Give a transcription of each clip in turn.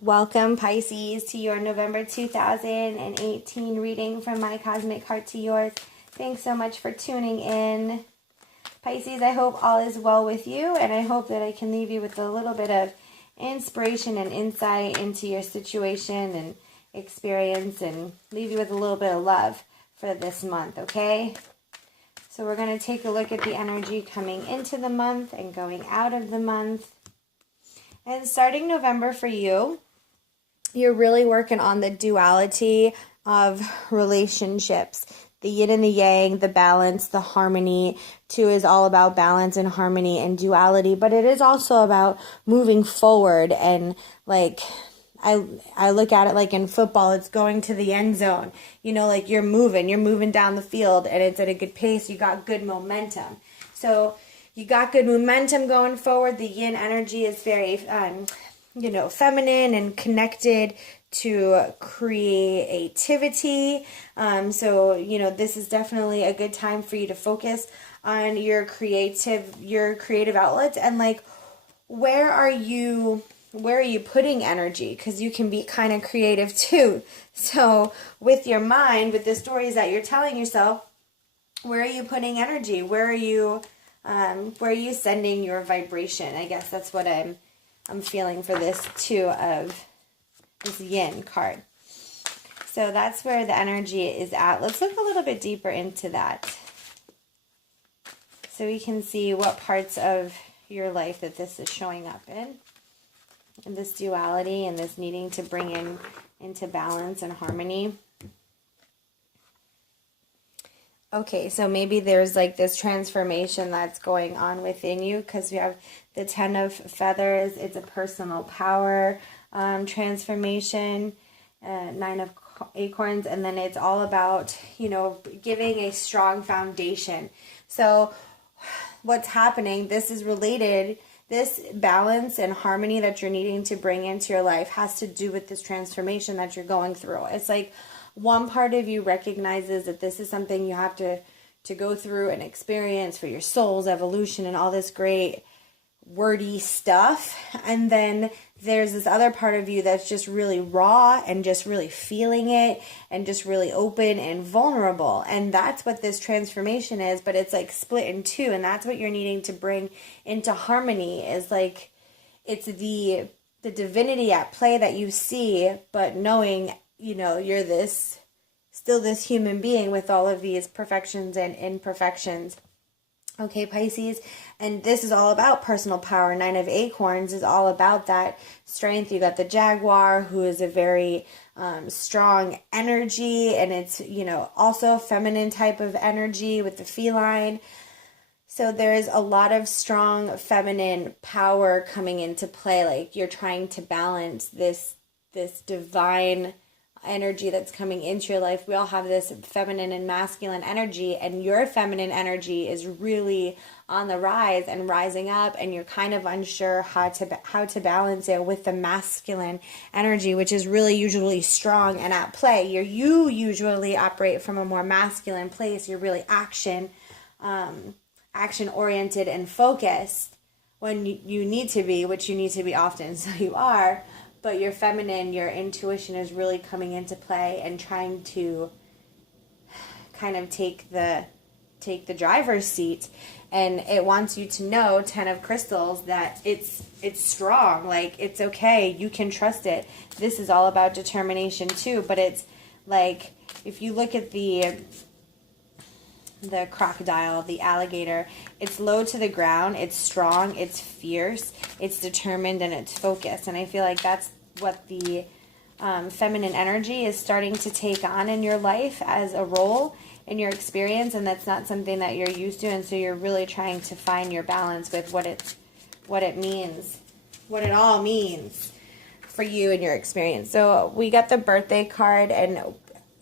Welcome, Pisces, to your November 2018 reading from my Cosmic Heart to yours. Thanks so much for tuning in. Pisces, I hope all is well with you, and I hope that I can leave you with a little bit of inspiration and insight into your situation and experience, and leave you with a little bit of love for this month, okay? So we're going to take a look at the energy coming into the month and going out of the month. And starting November for you, you're really working on the duality of relationships, the yin and the yang, the balance, the harmony. 2 is all about balance and harmony and duality, but it is also about moving forward. And like I look at it like in football, it's going to the end zone. You know, like you're moving down the field, and it's at a good pace. You got good momentum. So you got good momentum going forward. The yin energy is very feminine and connected to creativity. So, this is definitely a good time for you to focus on your creative outlets, and like, where are you putting energy? Because you can be kind of creative too. So with your mind, with the stories that you're telling yourself, where are you putting energy? Where are you sending your vibration? I guess that's what I'm feeling for this 2 of this yin card. So that's where the energy is at. Let's look a little bit deeper into that, so we can see what parts of your life that this is showing up in, and this duality and this needing to bring into balance and harmony. Okay, so maybe there's like this transformation that's going on within you, because we have the 10 of feathers. It's a personal power transformation, 9 of acorns, and then it's all about, giving a strong foundation. So what's happening, this is related, this balance and harmony that you're needing to bring into your life has to do with this transformation that you're going through. It's like one part of you recognizes that this is something you have to go through and experience for your soul's evolution and all this great wordy stuff. And then there's this other part of you that's just really raw and just really feeling it and just really open and vulnerable. And that's what this transformation is, but it's like split in 2. And that's what you're needing to bring into harmony, is like, it's the divinity at play that you see, but knowing, you're still this human being with all of these perfections and imperfections. Okay, Pisces, and this is all about personal power. 9 of acorns is all about that strength. You got the jaguar, who is a very strong energy, and it's, also feminine type of energy with the feline. So there is a lot of strong feminine power coming into play. Like, you're trying to balance this divine energy that's coming into your life. We all have this feminine and masculine energy, and your feminine energy is really on the rise and rising up, and you're kind of unsure how to balance it with the masculine energy, which is really usually strong and at play. You usually operate from a more masculine place. You're really action oriented and focused when you need to be, which you need to be often, so you are. But your feminine, your intuition is really coming into play and trying to kind of take the driver's seat. And it wants you to know, 10 of crystals, that it's strong. Like, it's okay. You can trust it. This is all about determination too. But it's like, if you look at the crocodile, the alligator, it's low to the ground, it's strong, it's fierce, it's determined, and it's focused. And I feel like that's what the feminine energy is starting to take on in your life as a role in your experience, and that's not something that you're used to. And so you're really trying to find your balance with what it means, what it all means for you and your experience. So we got the birthday card, and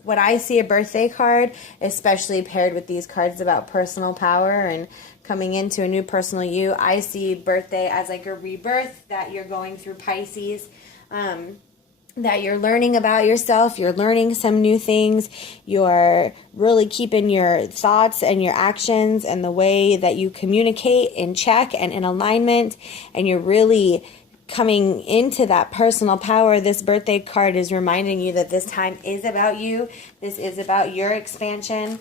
when I see a birthday card, especially paired with these cards about personal power and coming into a new personal you, I see birthday as like a rebirth that you're going through, Pisces. That you're learning about yourself, you're learning some new things, you're really keeping your thoughts and your actions and the way that you communicate in check and in alignment, and you're really coming into that personal power, this birthday card is reminding you that this time is about you. This is about your expansion.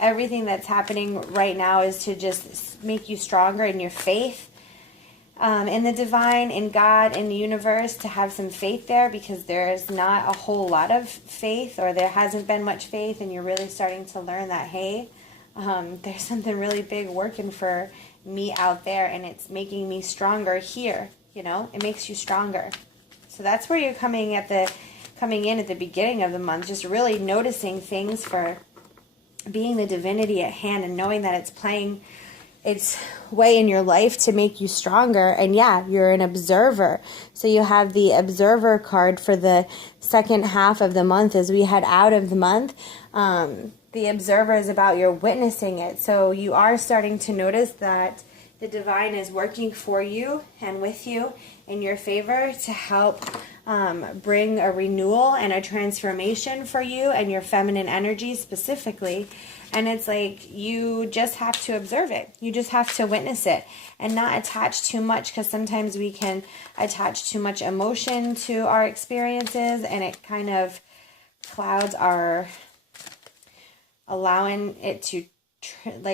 Everything that's happening right now is to just make you stronger in your faith, in the divine, in God, in the universe, to have some faith there, because there's not a whole lot of faith, or there hasn't been much faith, and you're really starting to learn that, hey, there's something really big working for me out there, and it's making me stronger here. It makes you stronger. So that's where you're coming in at the beginning of the month, just really noticing things for being the divinity at hand, and knowing that it's playing its way in your life to make you stronger. And yeah, you're an observer. So you have the observer card for the second half of the month as we head out of the month. The observer is about your witnessing it. So you are starting to notice that the divine is working for you and with you in your favor to help bring a renewal and a transformation for you and your feminine energy specifically. And it's like you just have to observe it. You just have to witness it and not attach too much, because sometimes we can attach too much emotion to our experiences, and it kind of clouds our allowing it to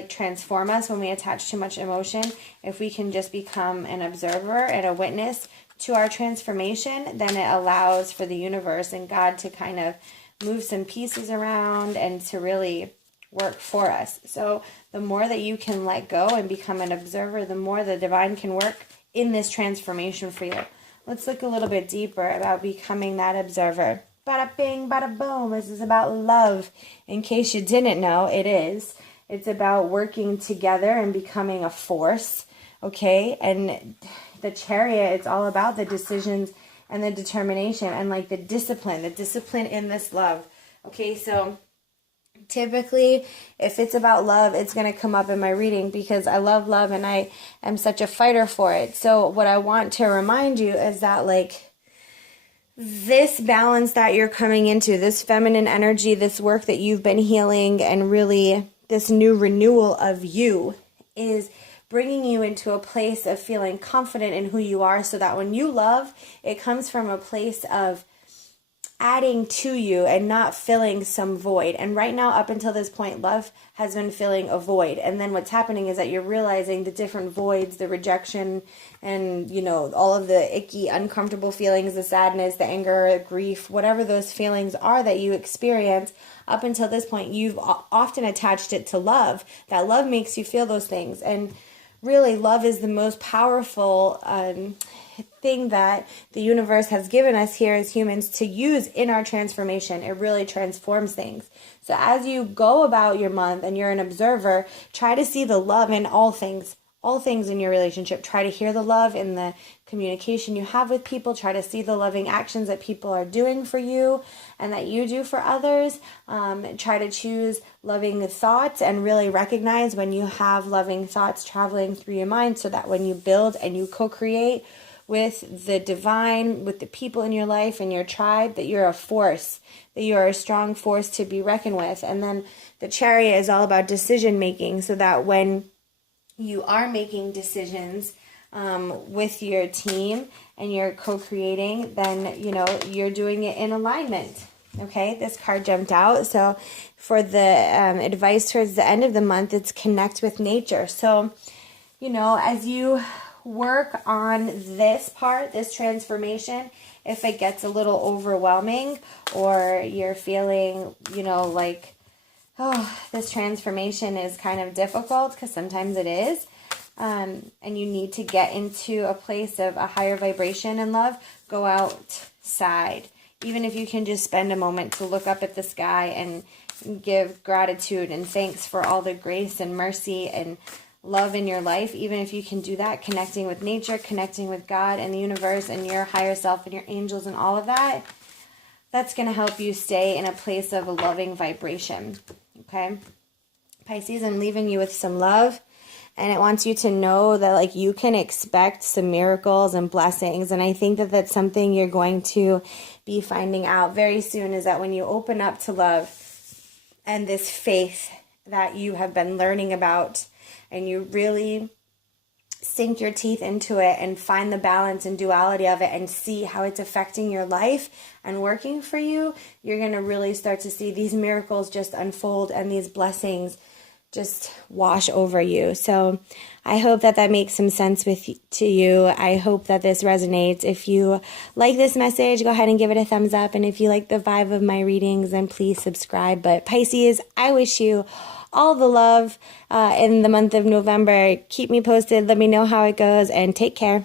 transform us when we attach too much emotion. If we can just become an observer and a witness to our transformation, then it allows for the universe and God to kind of move some pieces around and to really work for us. So the more that you can let go and become an observer, the more the divine can work in this transformation for you. Let's look a little bit deeper about becoming that observer. Bada bing, bada boom. This is about love. In case you didn't know, it is. It's about working together and becoming a force, okay? And the Chariot, it's all about the decisions and the determination and like the discipline in this love, okay? So typically, if it's about love, it's going to come up in my reading because I love love and I am such a fighter for it. So what I want to remind you is that like this balance that you're coming into, this feminine energy, this work that you've been healing, and really this new renewal of you is bringing you into a place of feeling confident in who you are, so that when you love, it comes from a place of adding to you and not filling some void. And right now, up until this point, love has been filling a void. And then what's happening is that you're realizing the different voids, the rejection, and, all of the icky, uncomfortable feelings, the sadness, the anger, the grief, whatever those feelings are that you experience. Up until this point, you've often attached it to love. That love makes you feel those things. And really, love is the most powerful thing that the universe has given us here as humans to use in our transformation. It really transforms things. So as you go about your month and you're an observer, try to see the love in all things in your relationship. Try to hear the love in the communication you have with people. Try to see the loving actions that people are doing for you and that you do for others. Try to choose loving thoughts and really recognize when you have loving thoughts traveling through your mind, so that when you build and you co-create with the divine, with the people in your life and your tribe, that you're a force, that you're a strong force to be reckoned with. And then the Chariot is all about decision making, so that when you are making decisions with your team and you're co-creating, then you're doing it in alignment. Okay, this card jumped out. So for the advice towards the end of the month, it's connect with nature. So as you work on this part, this transformation, if it gets a little overwhelming or you're feeling like, oh, this transformation is kind of difficult, because sometimes it is, and you need to get into a place of a higher vibration in love, go outside. Even if you can just spend a moment to look up at the sky and give gratitude and thanks for all the grace and mercy and love in your life, even if you can do that, connecting with nature, connecting with God and the universe and your higher self and your angels and all of that, that's going to help you stay in a place of a loving vibration. Okay, Pisces, I'm leaving you with some love, and it wants you to know that you can expect some miracles and blessings. And I think that that's something you're going to be finding out very soon, is that when you open up to love and this faith that you have been learning about, and you really sink your teeth into it and find the balance and duality of it and see how it's affecting your life and working for you, you're going to really start to see these miracles just unfold and these blessings just wash over you. So I hope that makes some sense to you. I hope that this resonates. If you like this message, go ahead and give it a thumbs up. And if you like the vibe of my readings, then please subscribe. But Pisces, I wish you all the love in the month of November. Keep me posted. Let me know how it goes and take care.